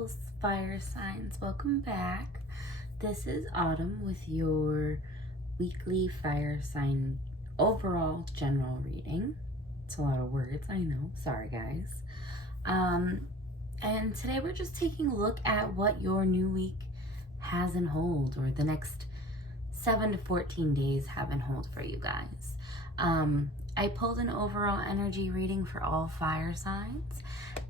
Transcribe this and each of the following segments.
beautiful fire signs. Welcome back. This is Autumn with your weekly fire sign overall general reading. It's a lot of words, I know. Sorry, guys. And today we're just taking a look at what your new week has in hold, or the next 7 to 14 days have in hold for you guys. I pulled an overall energy reading for all fire signs,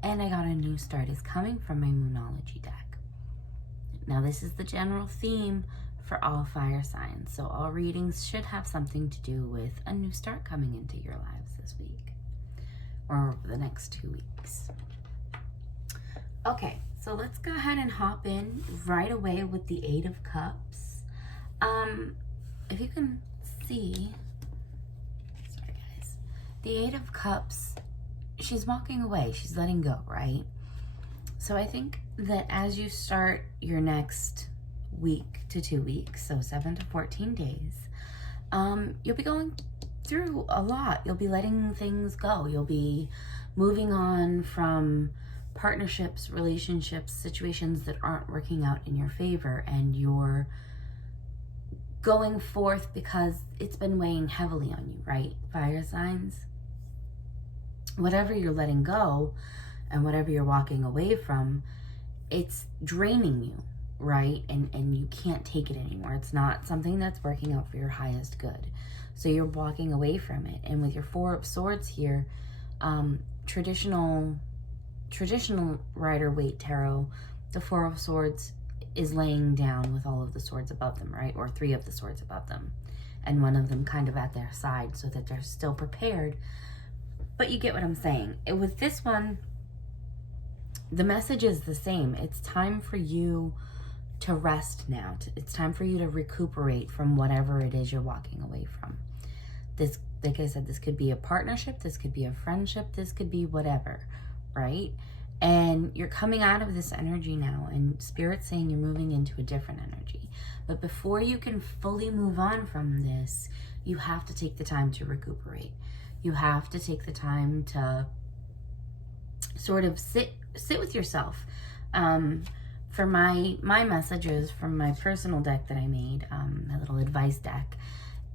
and I got a new start is coming from my Moonology deck. Now this is the general theme for all fire signs, so all readings should have something to do with a new start coming into your lives this week, or over the next 2 weeks. Okay, so let's go ahead and hop in right away with the Eight of Cups. If you can see, sorry guys, the Eight of Cups, she's walking away, she's letting go, right? So I think that as you start your next week to 2 weeks, so 7 to 14 days, you'll be going through a lot. You'll be letting things go. You'll be moving on from partnerships, relationships, situations that aren't working out in your favor, and you're going forth because it's been weighing heavily on you, right? Fire signs. Whatever you're letting go and whatever you're walking away from, it's draining you, right? And you can't take it anymore. It's not something that's working out for your highest good. So you're walking away from it. And with your Four of Swords here, traditional Rider-Waite tarot, the Four of Swords is laying down with all of the swords above them, right? Or 3 of the swords above them, and 1 of them kind of at their side so that they're still prepared. But you get what I'm saying. With this one, the message is the same. It's time for you to rest now. It's time for you to recuperate from whatever it is you're walking away from. This, like I said, this could be a partnership, this could be a friendship, this could be whatever, right? And you're coming out of this energy now, and Spirit's saying you're moving into a different energy. But before you can fully move on from this, you have to take the time to recuperate. You have to take the time to sort of sit with yourself. For my messages from my personal deck that I made, my little advice deck,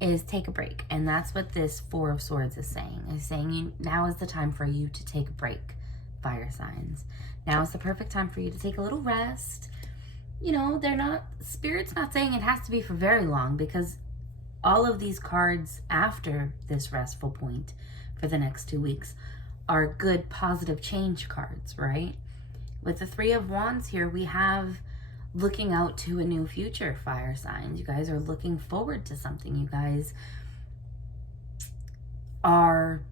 is take a break. And that's what this Four of Swords is saying. It's saying now is the time for you to take a break, fire signs. Now is the perfect time for you to take a little rest. You know, Spirit's not saying it has to be for very long, because all of these cards after this restful point for the next 2 weeks are good positive change cards, right? With the Three of Wands here, we have looking out to a new future, fire signs. You guys are looking forward to something. You guys are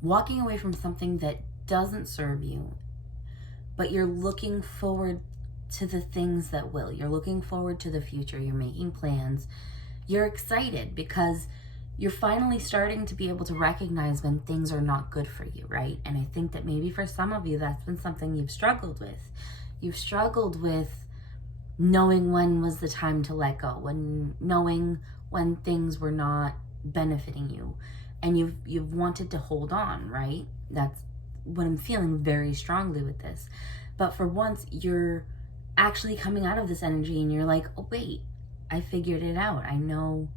walking away from something that doesn't serve you, but you're looking forward to the things that will. You're looking forward to the future. You're making plans. You're excited because you're finally starting to be able to recognize when things are not good for you, right? And I think that maybe for some of you, that's been something you've struggled with. You've struggled with knowing when was the time to let go, knowing when things were not benefiting you, and you've wanted to hold on, right? That's what I'm feeling very strongly with this. But for once, you're actually coming out of this energy and you're like, oh wait, I figured it out. I know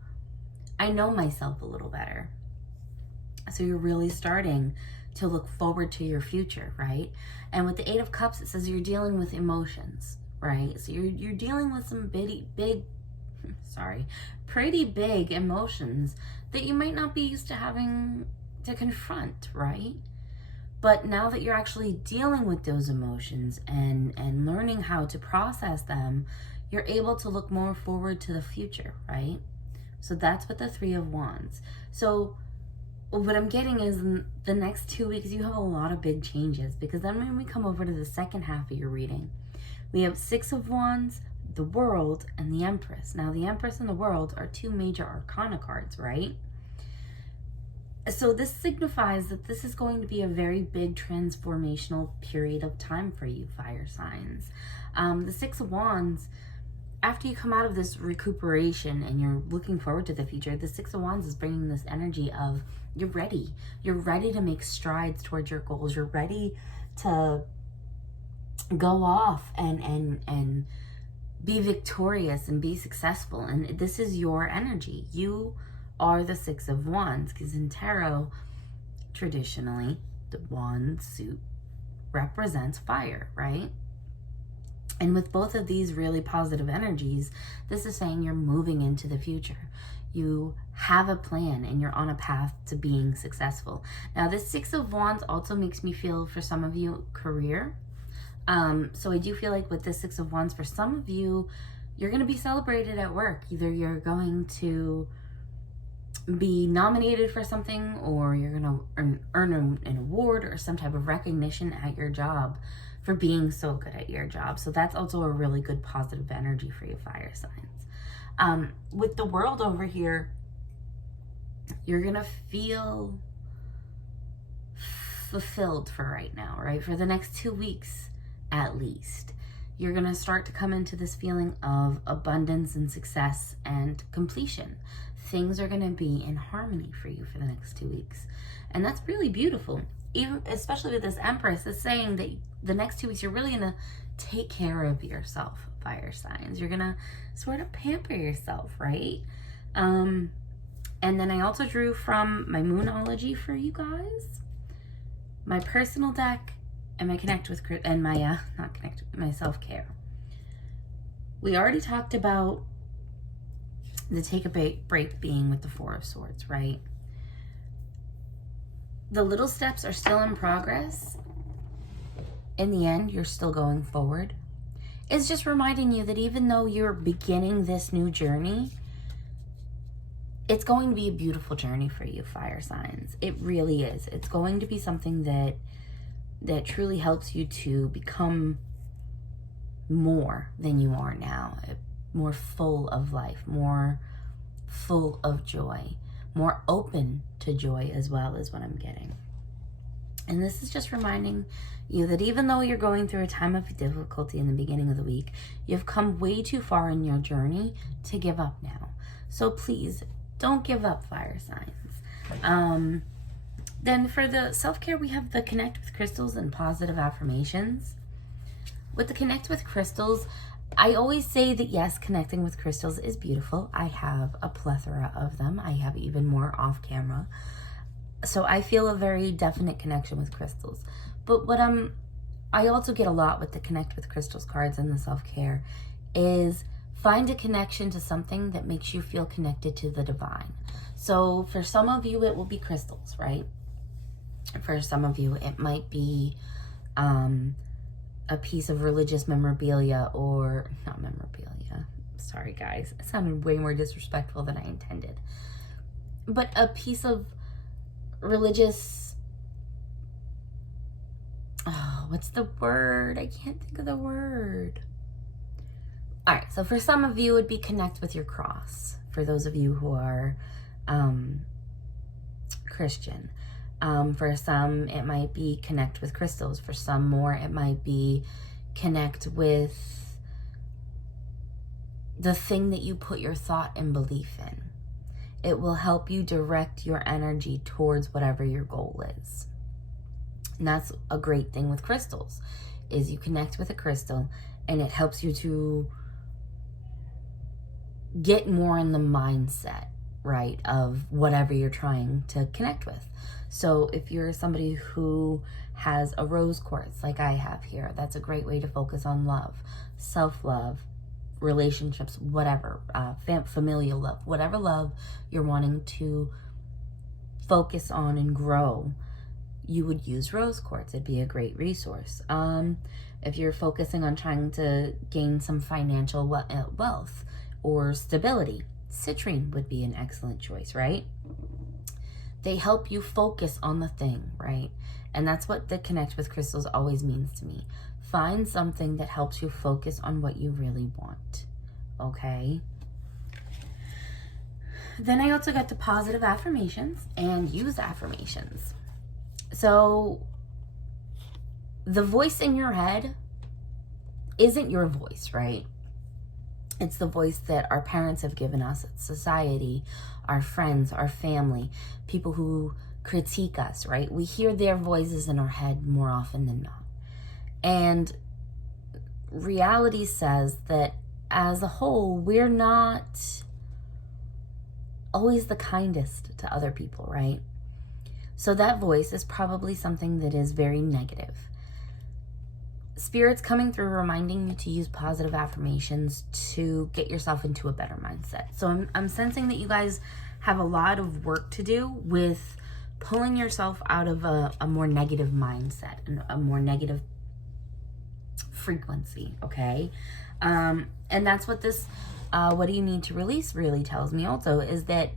myself a little better. So you're really starting to look forward to your future, right? And with the Eight of Cups, it says you're dealing with emotions, right? So you're dealing with some pretty big emotions that you might not be used to having to confront, right? But now that you're actually dealing with those emotions and learning how to process them, you're able to look more forward to the future, right? So that's what the Three of Wands. So what I'm getting is in the next 2 weeks, you have a lot of big changes, because then when we come over to the second half of your reading, we have Six of Wands, the World, and the Empress. Now the Empress and the World are 2 major arcana cards, right? So this signifies that this is going to be a very big transformational period of time for you, fire signs. The Six of Wands, after you come out of this recuperation and you're looking forward to the future, the Six of Wands is bringing this energy of you're ready. You're ready to make strides towards your goals. You're ready to go off and be victorious and be successful. And this is your energy. You are the Six of Wands, because in tarot, traditionally, the wand suit represents fire, right? And with both of these really positive energies, this is saying you're moving into the future. You have a plan and you're on a path to being successful. Now, this Six of Wands also makes me feel, for some of you, career. So I do feel like with this Six of Wands, for some of you, you're going to be celebrated at work. Either you're going to be nominated for something, or you're going to earn an award or some type of recognition at your job for being so good at your job. So that's also a really good positive energy for you fire signs. With the World over here, you're going to feel fulfilled for right now, right? For the next 2 weeks, at least. You're going to start to come into this feeling of abundance and success and completion. Things are going to be in harmony for you for the next 2 weeks. And that's really beautiful. Even, especially with this Empress, is saying that the next 2 weeks, you're really going to take care of yourself, fire signs. You're going to sort of pamper yourself, right? And then I also drew from my Moonology for you guys, my personal deck, and my Connect with, and my, my self-care. We already talked about the take a break being with the Four of Swords, right? The little steps are still in progress. In the end, you're still going forward. It's just reminding you that even though you're beginning this new journey, it's going to be a beautiful journey for you, fire signs. It really is. It's going to be something that truly helps you to become more than you are now, more full of life, more full of joy, more open to joy as well, is what I'm getting. And this is just reminding you that even though you're going through a time of difficulty in the beginning of the week, you've come way too far in your journey to give up now. So please don't give up, fire signs. Then for the self-care, we have the Connect with Crystals and positive affirmations. With the Connect with Crystals, I always say that yes, connecting with crystals is beautiful. I have a plethora of them. I have even more off camera. So I feel a very definite connection with crystals. But what I also get a lot with the Connect with Crystals cards and the self-care is find a connection to something that makes you feel connected to the divine. So for some of you, it will be crystals, right? For some of you, it might be a piece of religious memorabilia, or not memorabilia. Sorry, guys. It sounded way more disrespectful than I intended. But a piece of religious... Oh, what's the word? I can't think of the word. All right, so for some of you, it would be connect with your cross. For those of you who are Christian. For some, it might be connect with crystals. For some more, it might be connect with the thing that you put your thought and belief in. It will help you direct your energy towards whatever your goal is. And that's a great thing with crystals, is you connect with a crystal and it helps you to get more in the mindset, right, of whatever you're trying to connect with. So if you're somebody who has a rose quartz like I have here, that's a great way to focus on love, self-love, relationships, whatever, familial love, whatever love you're wanting to focus on and grow, you would use rose quartz. It'd be a great resource. If you're focusing on trying to gain some financial wealth or stability, citrine would be an excellent choice, right? They help you focus on the thing, right? And that's what the Connect with Crystals always means to me. Find something that helps you focus on what you really want, okay? Then I also got to positive affirmations and use affirmations. So the voice in your head isn't your voice, right? It's the voice that our parents have given us, it's society, our friends, our family, people who critique us, right? We hear their voices in our head more often than not. And reality says that as a whole, we're not always the kindest to other people, right? So that voice is probably something that is very negative. Spirit's coming through reminding you to use positive affirmations to get yourself into a better mindset. So I'm sensing that you guys have a lot of work to do with pulling yourself out of a more negative mindset and a more negative frequency, okay? And that's what this, what do you need to release really tells me also, is that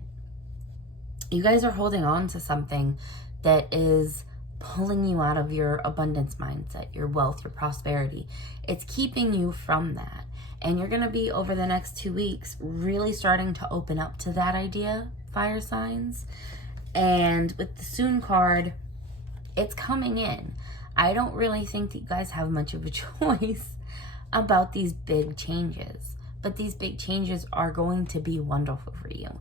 you guys are holding on to something that is pulling you out of your abundance mindset, your wealth, your prosperity. It's keeping you from that. And you're going to be, over the next 2 weeks, really starting to open up to that idea, fire signs. And with the Soon card, it's coming in. I don't really think that you guys have much of a choice about these big changes. But these big changes are going to be wonderful for you.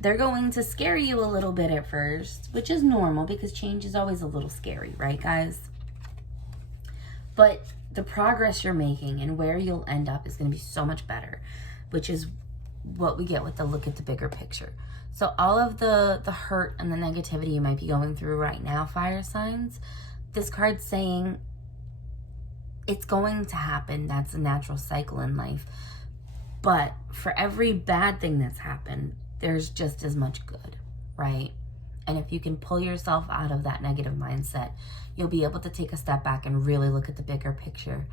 They're going to scare you a little bit at first, which is normal because change is always a little scary, right, guys? But the progress you're making and where you'll end up is going to be so much better, which is what we get with the look at the bigger picture. So all of the hurt and the negativity you might be going through right now, fire signs, this card's saying it's going to happen. That's a natural cycle in life. But for every bad thing that's happened, there's just as much good, right? And if you can pull yourself out of that negative mindset, you'll be able to take a step back and really look at the bigger picture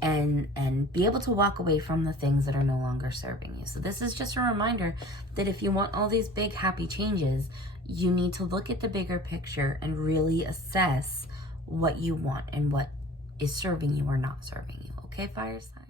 and be able to walk away from the things that are no longer serving you. So this is just a reminder that if you want all these big happy changes, you need to look at the bigger picture and really assess what you want and what is serving you or not serving you. Okay, fire sign?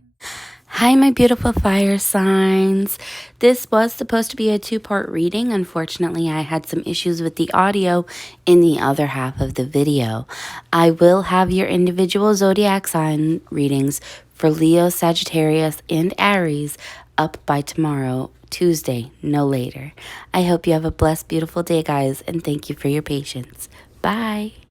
Hi, my beautiful fire signs. This was supposed to be a 2-part reading. Unfortunately, I had some issues with the audio in the other half of the video. I will have your individual zodiac sign readings for Leo, Sagittarius, and Aries up by tomorrow, Tuesday, no later. I hope you have a blessed, beautiful day, guys, and thank you for your patience. Bye.